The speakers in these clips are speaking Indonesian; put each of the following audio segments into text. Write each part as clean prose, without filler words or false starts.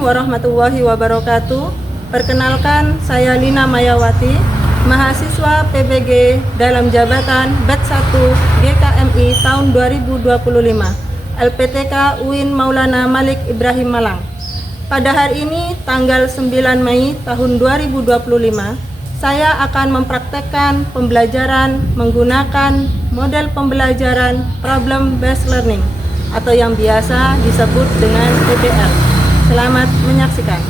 Assalamualaikum warahmatullahi wabarakatuh. Perkenalkan, saya Lina Mayawati, mahasiswa PBG dalam jabatan Batch 1 GKMI tahun 2025, LPTK UIN Maulana Malik Ibrahim Malang. Pada hari ini, tanggal 9 Mei tahun 2025, saya akan mempraktekkan pembelajaran menggunakan model pembelajaran Problem Based Learning atau yang biasa disebut dengan PBL. Selamat menyaksikan.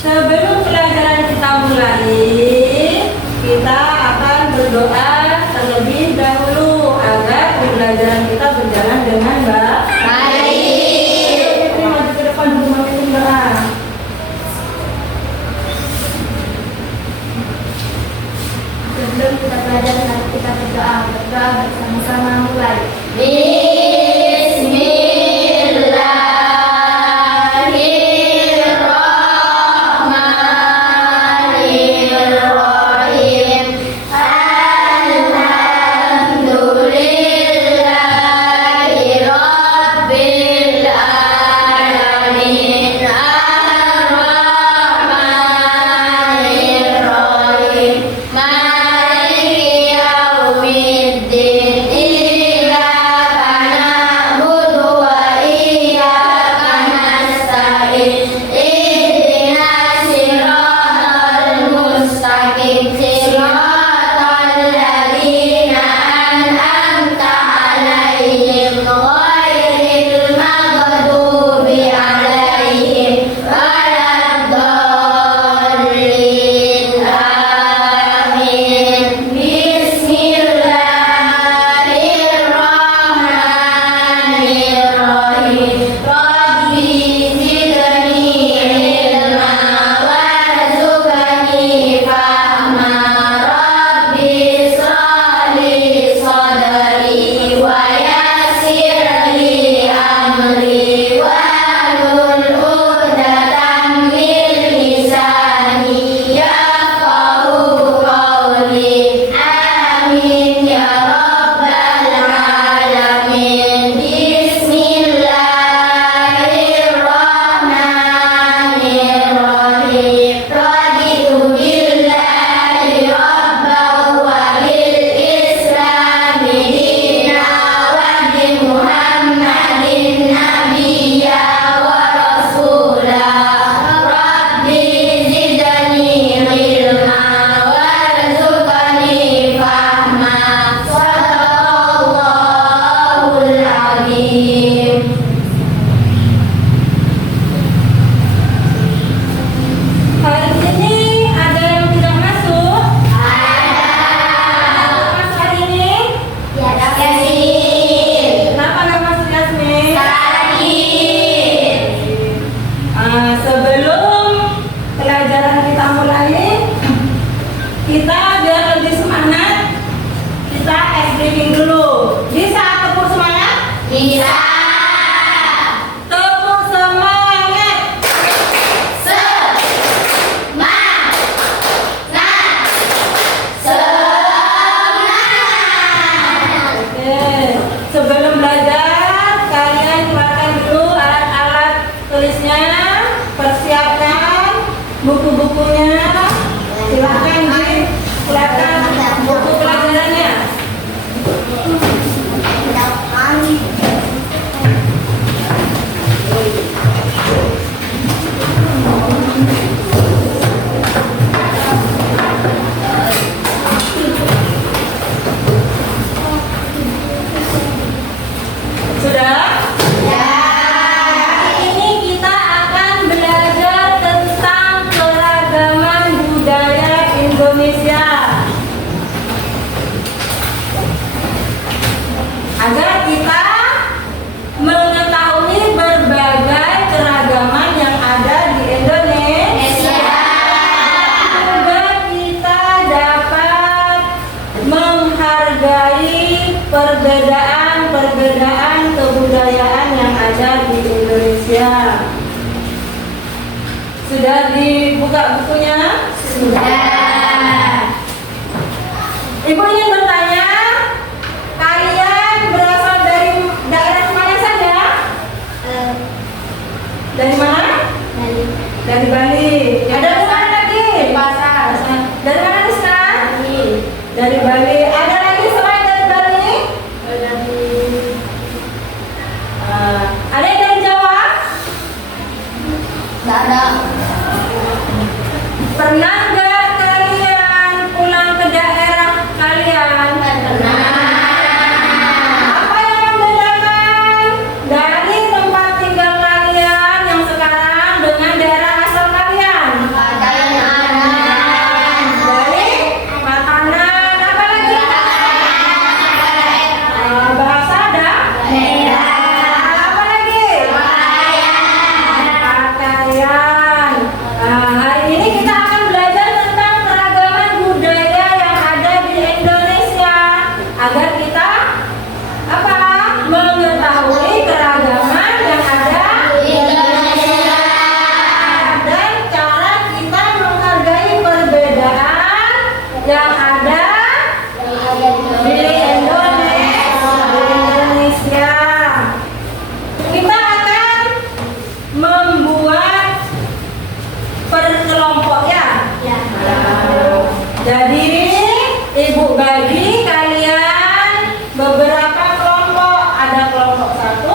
Sebelum pelajaran kita mulai, kita akan berdoa terlebih dahulu agar pembelajaran kita berjalan dengan baik. Maju ke depan untuk memimpin doa. Sebelum kita belajar, kita berdoa bersama-sama mulai. Kita biar lebih semangat, kita ice breaking dulu. Bisa tepuk semangat? Bisa. Tepuk semangat. Semangat. Oke, sebelum belajar, kalian keluarkan dulu alat-alat tulisnya, persiapkan buku-bukunya. Silakan dikeluarkan buku pelajarannya. Waktunya? Sudah. Ibu ingin bertanya, kalian berasal dari daerah mana saja? Dari mana? Dari Bali. Ada dari mana lagi? Pasar. Dari mana Nisna? Dari Bali. Ada lagi selain dari Bali? Ada yang dari Jawa? Tidak ada. Pernah nggak kalian pulang ke daerah kalian? Apa yang membedakan dari tempat tinggal kalian yang sekarang dengan daerah asal kalian? Dari makanan, apa lagi? Bahasa ada? Apa lagi? Pakaian. Hari ini kita akan belajar tentang keragaman budaya yang ada di Indonesia agar kita mengetahui keragaman yang ada dan cara kita menghargai perbedaan yang ada di Indonesia. Kita akan membuat perkelompok ya. Jadi ibu bagi kalian beberapa kelompok. Ada kelompok 1,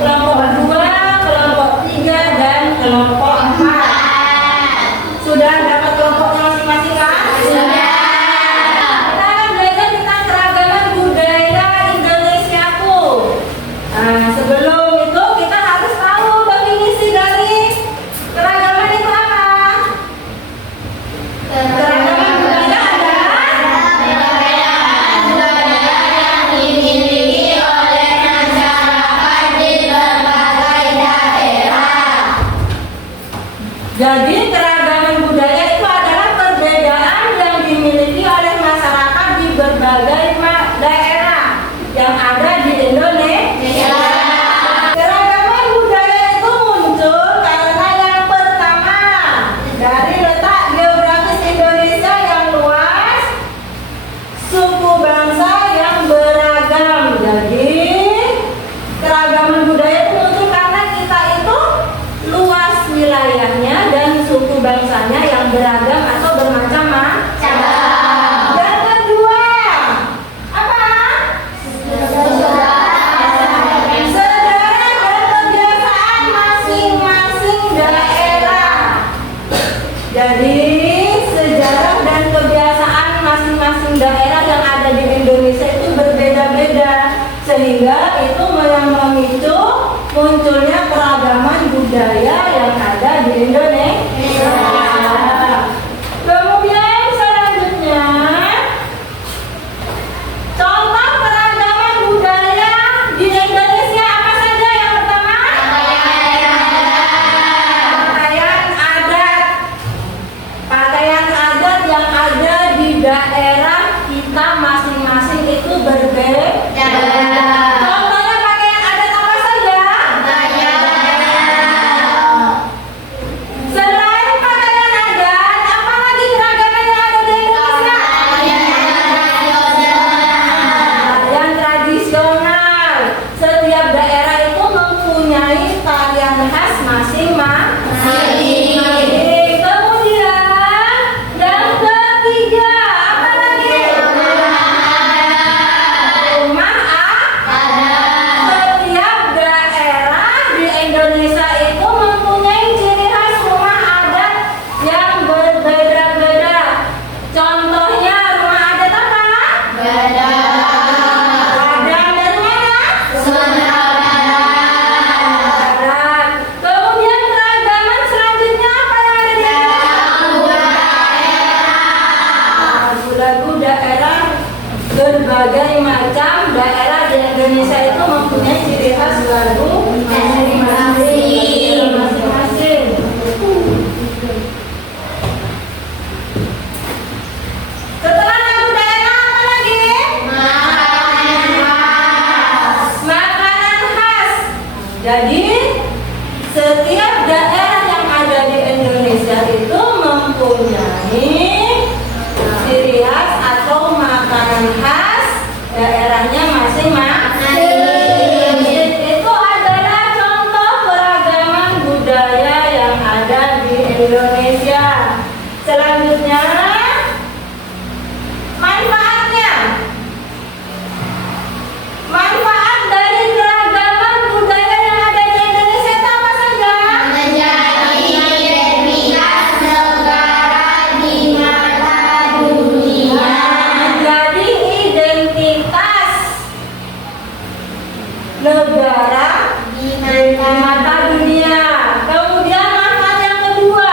kelompok 2, kelompok 3, dan kelompok 4. Sudah dapat kelompoknya masing-masing kan? Sudah. Kita akan belajar tentang keragaman budaya Indonesiaku. Sebelum itu kita harus tahu definisi dari keragaman itu apa? Keragaman budaya adalah yang dimiliki oleh masyarakat di berbagai daerah. Jadi keragaman budaya itu adalah perbedaan yang dimiliki oleh masyarakat di berbagai daerah yang ada di Indonesia. Keragaman budaya itu muncul karena yang pertama dari letak geografis Indonesia yang luas, suku bangsa yang beragam. Jadi keragaman budaya itu muncul karena kita itu luas wilayahnya dan suku bangsanya yang beragam atau bermacam-macam. Yang kedua, apa? Sejarah dan kebiasaan masing-masing daerah. Jadi sejarah dan kebiasaan masing-masing daerah yang ada di Indonesia itu berbeda-beda, sehingga itu yang memicu munculnya keragaman budaya yang ada di Indonesia. Kemudian selanjutnya, contoh keragaman budaya di Indonesia apa saja? Yang pertama, pakaian adat. Pakaian adat yang ada di daerah kita masing-masing itu berbeda. Contohnya pakaian adat apa saja? Selain pakaian adat, apa lagi keragaman yang ada di Indonesia? Tarian tradisional. Setiap daerah itu mempunyai tarian khas masing-masing. Kemudian yang ketiga, apa lagi? Rumah adat. Setiap daerah di Indonesia itu mempunyai ciri khas rumah adat yang berbeda-beda. Contohnya rumah adat apa? Padang dari mana? Barat. Kemudian keragaman selanjutnya apa yang ada di lagu-lagu daerah. Berbagai macam daerah di Indonesia itu mempunyai ciri khas lagu masing-masing. Setelah lagu daerah apa lagi? Makanan khas. Jadi setiap daerah yang ada di Indonesia itu mempunyai yakni ciri khas atau makanan khas daerahnya masing-masing. Itu adalah contoh keragaman budaya yang ada di Indonesia. Selanjutnya, manfaatnya. Manfaat dari keragaman budaya yang ada di Indonesia itu apa saja? Menjadi identitas negara di mata dunia. Menjadi identitas negara Di di mata dunia. Kemudian manfaat yang kedua,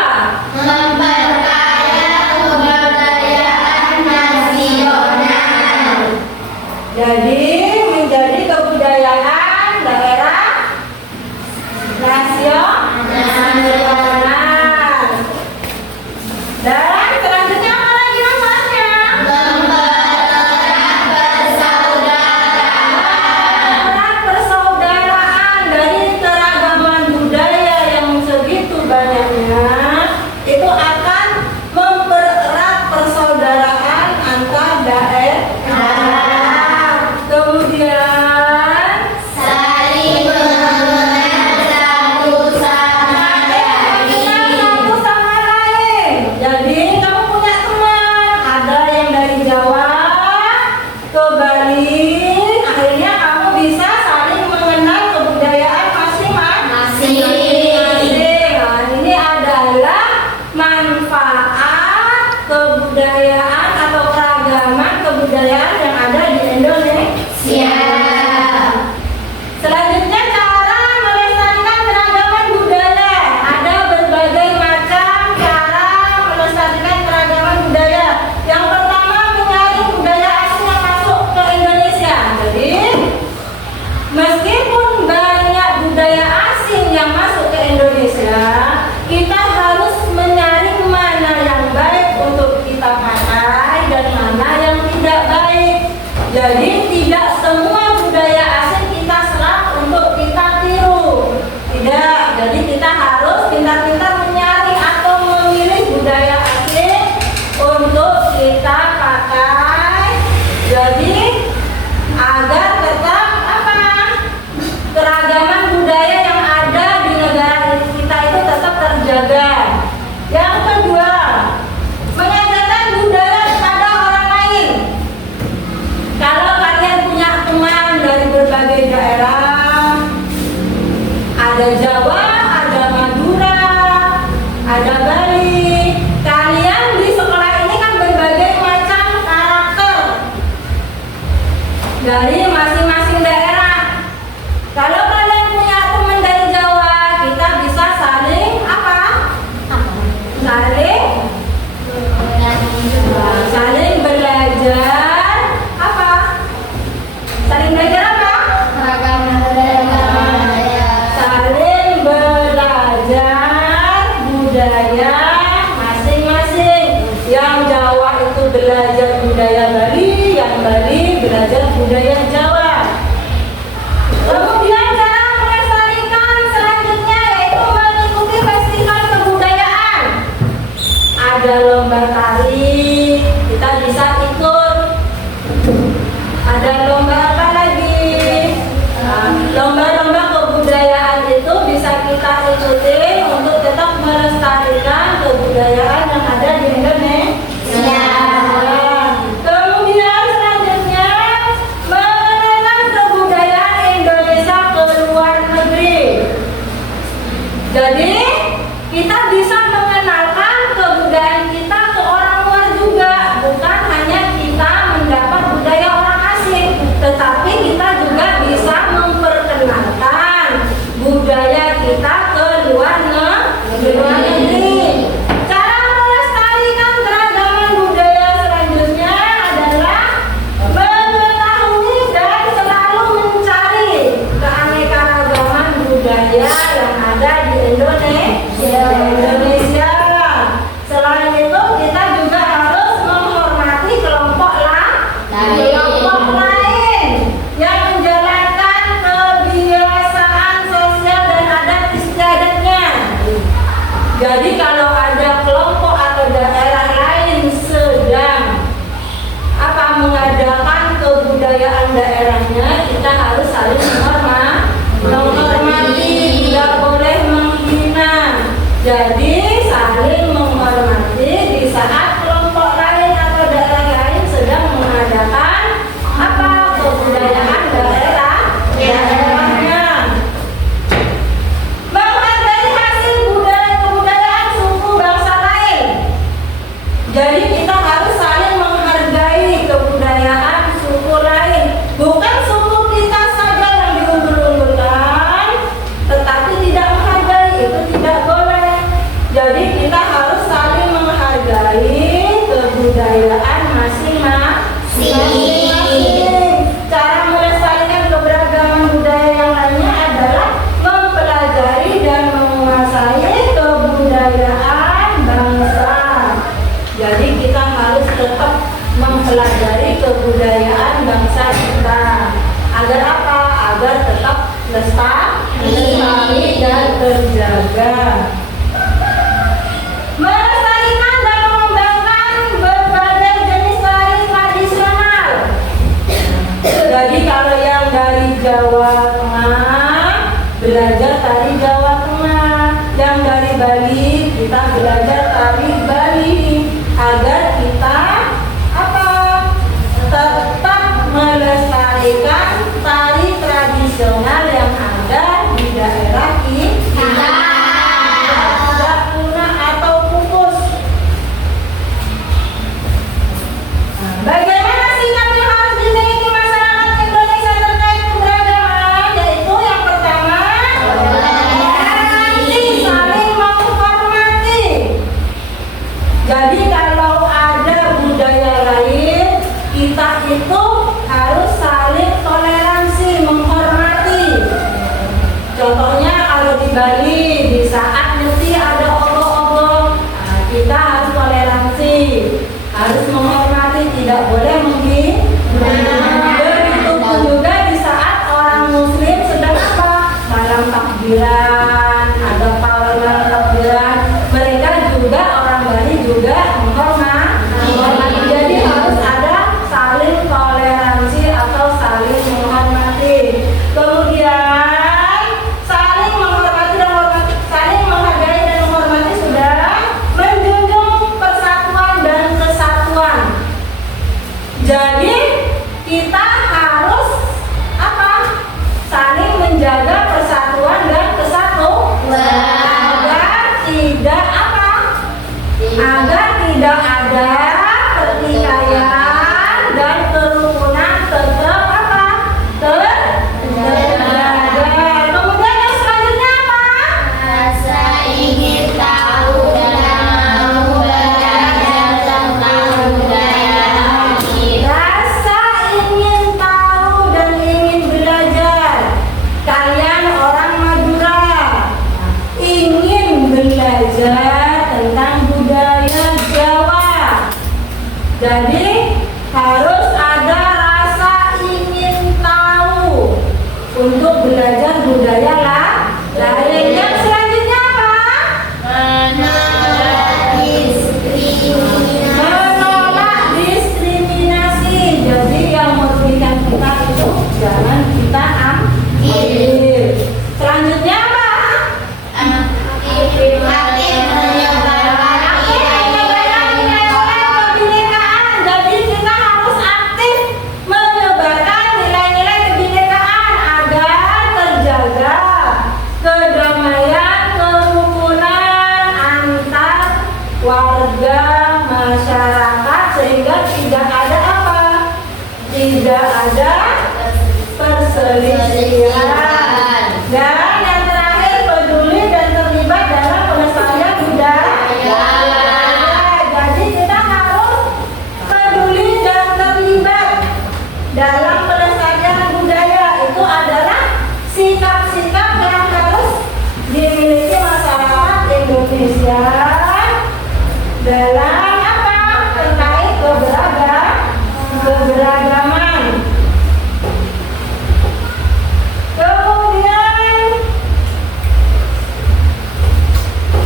memperkaya kebudayaan nasional. jadi menjadi kebudayaan daerah nasional. Dan selanjutnya apa lagi manfaatnya? Mempererat persaudaraan. Erat persaudaraan. Dari keragaman budaya yang segitu banyaknya, itu akan mempererat persaudaraan antar daerah. Kemudian Saling mengenal satu sama kenal lain. satu sama lain. Jadi kamu punya teman, ada yang dari Jawa ke Bali, akhirnya kamu bisa saling mengenal kebudayaan masing-masing. Nah, ini adalah manfaat kebudayaan atau keragaman kebudayaan yang ada di Indonesia. Selanjutnya, cara melestarikan keragaman budaya. Ada berbagai macam cara melestarikan keragaman budaya. Yang pertama, menyaring budaya asing yang masuk ke Indonesia. Jadi, meskipun banyak budaya asing yang masuk ke Indonesia, kita harus menyaring mana yang baik untuk kita pakai dan mana yang tidak baik. Jadi tidak semua budaya asing kita serap untuk kita tiru. Tidak. Jadi kita harus pintar-pintar menyaring atau memilih budaya asing untuk kita pakai. Jadi agar tetap apa? Keragaman budaya yang ada di negara kita itu tetap terjaga. Yang kedua, mengajarkan budaya kepada orang lain. Kalau kalian punya teman dari berbagai daerah, ada Jawa, ada Madura, ada Bali. Kalian di sekolah ini kan berbagai macam karakter dari masing-masing daerah. Kalau kalian punya teman dari Jawa, kita bisa saling apa? Saling belajar apa? Saling belajar apa? Saling belajar budaya masing-masing. Yang Jawa itu belajar budaya Bali, yang Bali belajar budaya Jawa. Kemudian cara melestarikan selanjutnya yaitu mengikuti festival kebudayaan. Ada lomba tari, kita bisa ikut. Ada lomba apa lagi? Nah, lomba-lomba kebudayaan itu bisa kita ikuti untuk tetap melestarikan kebudayaan yang ada di Indonesia. Kemudian selanjutnya mengenalkan kebudayaan Indonesia ke luar negeri. Jadi kita bisa mengenalkan kebudayaan kita ke orang luar juga, bukan hanya kita kalau ada budaya lain, kita itu harus saling toleransi, menghormati. Contohnya kalau di Bali, di saat nyepi ada obok-obok, nah, kita harus toleransi, harus menghormati, tidak boleh menghina. Begitupun juga di saat orang Muslim sedang apa? Malam takbiran, ada malam takbiran, mereka juga orang Bali juga menghormati. Jadi harus ada saling toleransi atau saling menghormati. Kemudian saling menghormati dan saling menghargai dan menghormati sudah, menjunjung persatuan dan kesatuan. Jadi kita harus apa? Saling menjaga persatuan dan kesatuan agar tidak apa? Agar tidak ada pertikaian dan kerukunan tetap apa? Terjaga. Kemudian yang selanjutnya apa? Rasa ingin tahu dan mau belajar tentang budaya kita. Rasa ingin tahu dan ingin belajar. Kalian orang Madura ingin belajar tentang budaya Jawa. Jadi harus ada rasa ingin tahu untuk belajar budaya lain. Yang selanjutnya apa? Menolak diskriminasi. Jadi yang merugikan kita itu jangan kita ambil. Selanjutnya apa? Aktif menyebarkan Nilai-nilai kebinekaan. Jadi kita harus aktif menyebarkan nilai-nilai kebinekaan agar terjaga kedamaian, kerukunan antar warga masyarakat sehingga tidak ada apa? Tidak ada perselisihan. Dan yang terakhir, peduli dan terlibat dalam pelestarian budaya. Jadi kita harus peduli dan terlibat dalam pelestarian budaya. Itu adalah sikap-sikap yang harus dimiliki masyarakat Indonesia dalam apa? Terkait keberagaman. Kemudian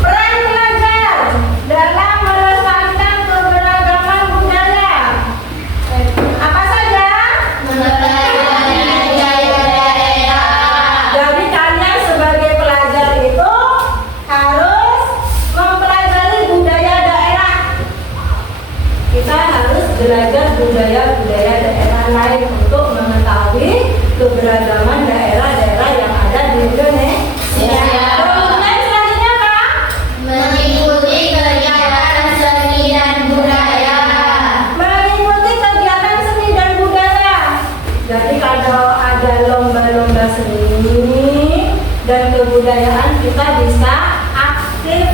peran pelajar dalam melestarikan keberagaman budaya. Apa saja? Jadi kalian sebagai pelajar itu harus mempelajari budaya daerah. Kita harus belajar budaya-budaya daerah lain untuk mengetahui keberagaman daerah-daerah yang ada di Indonesia. Kemudian selanjutnya apa? mengikuti kegiatan seni dan budaya. Mengikuti kegiatan seni dan budaya. Jadi kalau ada lomba-lomba seni dan kebudayaan kita bisa aktif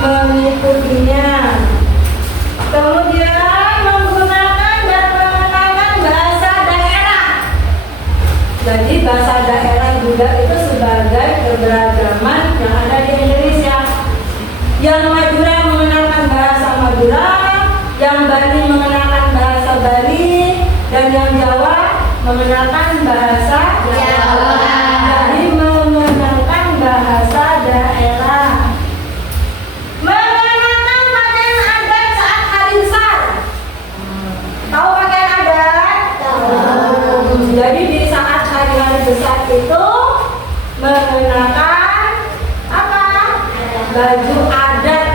mengikutinya. Kemudian menggunakan dan mengenalkan bahasa daerah. Jadi bahasa daerah juga itu sebagai keberagaman yang ada di Indonesia. Yang Madura mengenalkan bahasa Madura, yang Bali mengenalkan bahasa Bali, dan yang Jawa mengenalkan bahasa Jawa. Jadi mengenalkan bahasa daerah. Mengenakan pakaian adat saat hari besar. Tahu pakaian adat? Tahu. Jadi di saat hari-hari besar itu mengenakan apa? Baju adat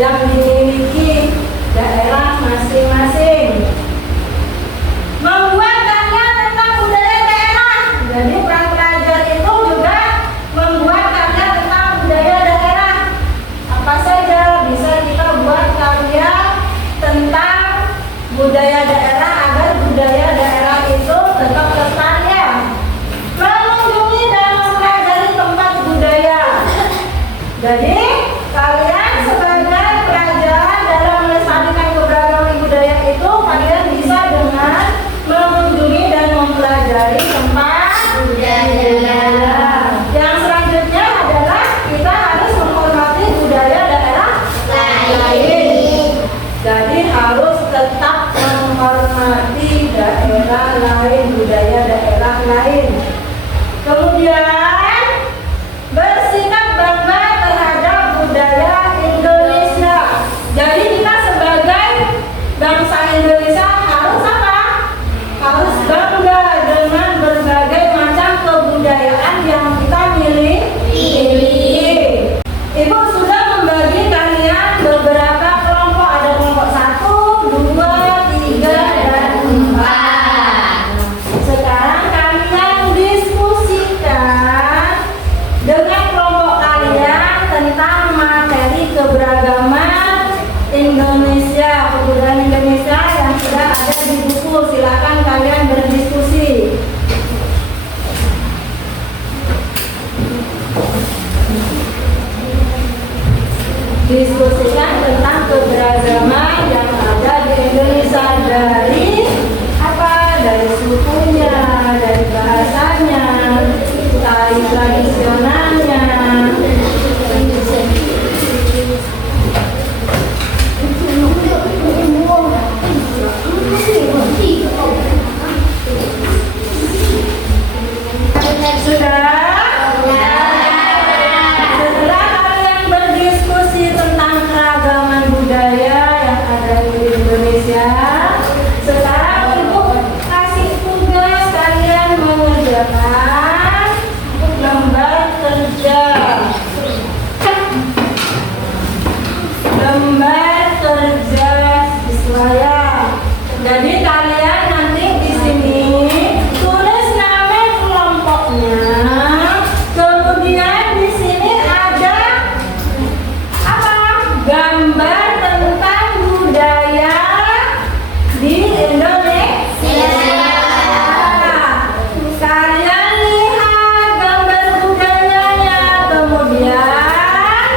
yang dimiliki daerah masing-masing. Membuat karya tentang budaya daerah. Jadi peran Jadi harus tetap menghormati daerah lain, budaya daerah lain. Kemudian bersikap bangga terhadap budaya Indonesia. Jadi kita sebagai bangsa Indonesia harus apa? Harus bangga dengan berbagai macam kebudayaan yang kita miliki. Ibu sudah membagi kalian beberapa kelompok. Ada kelompok 1, 2, 3, dan 4. Sekarang kalian diskusikan dengan kelompok kalian tentang materi keberagaman Indonesia, kebudayaan Indonesia yang sudah ada di buku. Silakan kalian berdiskusi. Diskusikan tentang keberagaman yang ada di Indonesia, dari apa? Dari sukunya, dari bahasanya, tari tradisionalnya. Sudah? Setelah kalian berdiskusi tentang keragaman budaya yang ada di Indonesia, sekarang Ibu kasih tugas kalian mengerjakan lembar kerja. Lembar kerja siswaya. Jadi kalian nanti di sini tulis nama kelompoknya. Kemudian di sini ada apa? Gambar tentang budaya di Indonesia. Kalian lihat gambar budayanya, kemudian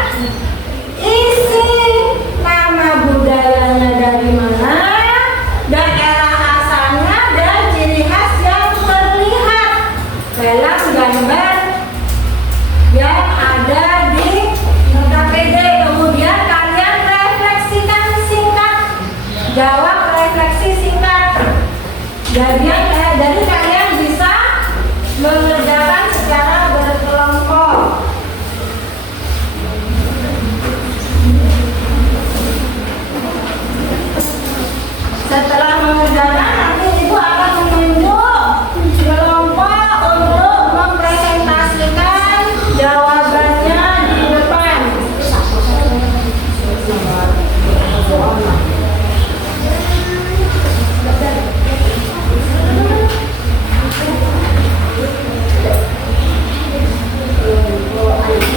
isi nama budayanya dari mana, daerah asalnya, dan ciri khas yang terlihat dalam gambar yang ada di KPD. Kemudian kalian refleksikan singkat, jawab refleksi singkat. Jadi kalian bisa mengerjakan secara berkelompok. Setelah mengerjakan, nanti Ibu akan menunjuk kelompok untuk mempresentasikan jawabannya di depan.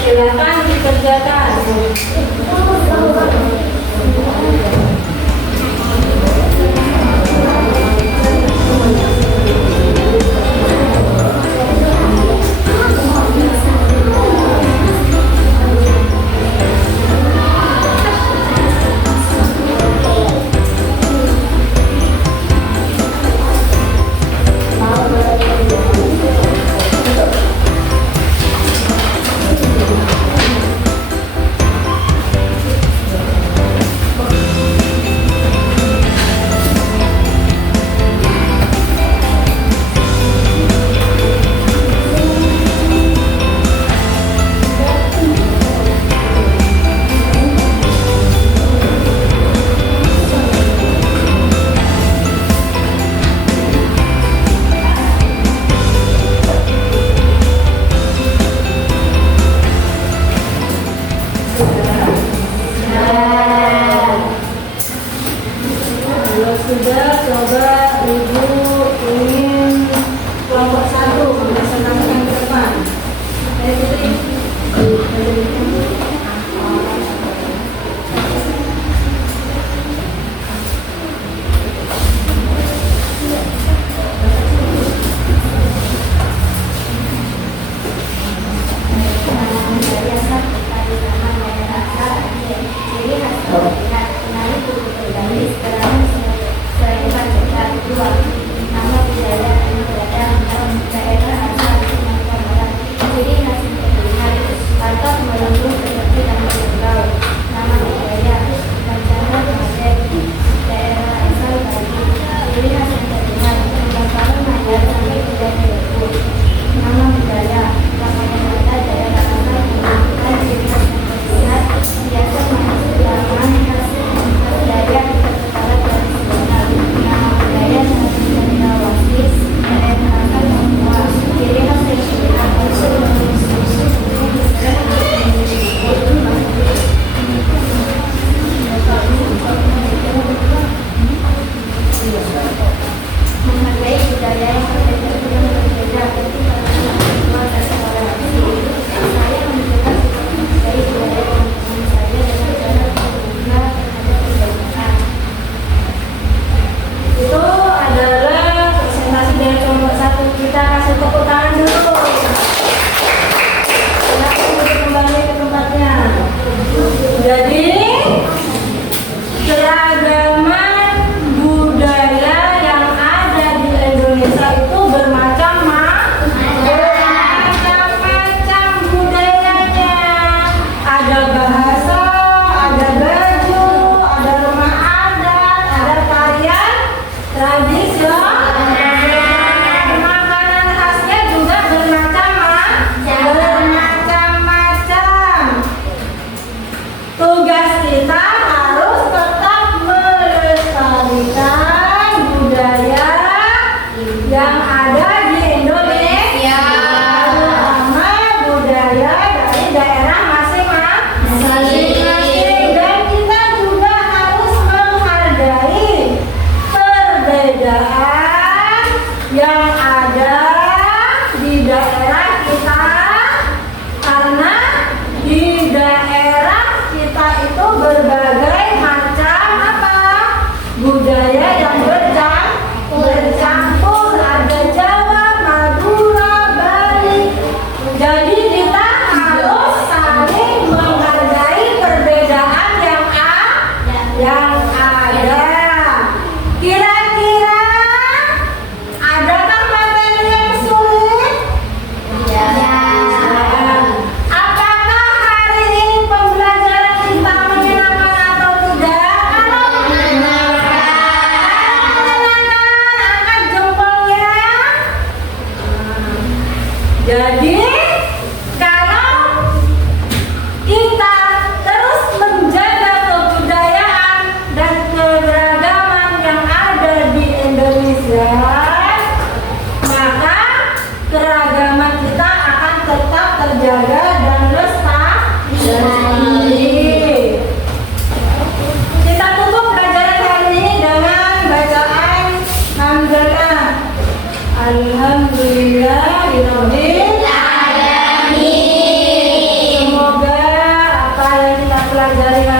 Silakan dikerjakan. Kalau sudah, coba Ibu ingin kelompok 1 mempresentasikan ke depan. Ciri khas masyarakat, kenali budaya, sekarang selain dari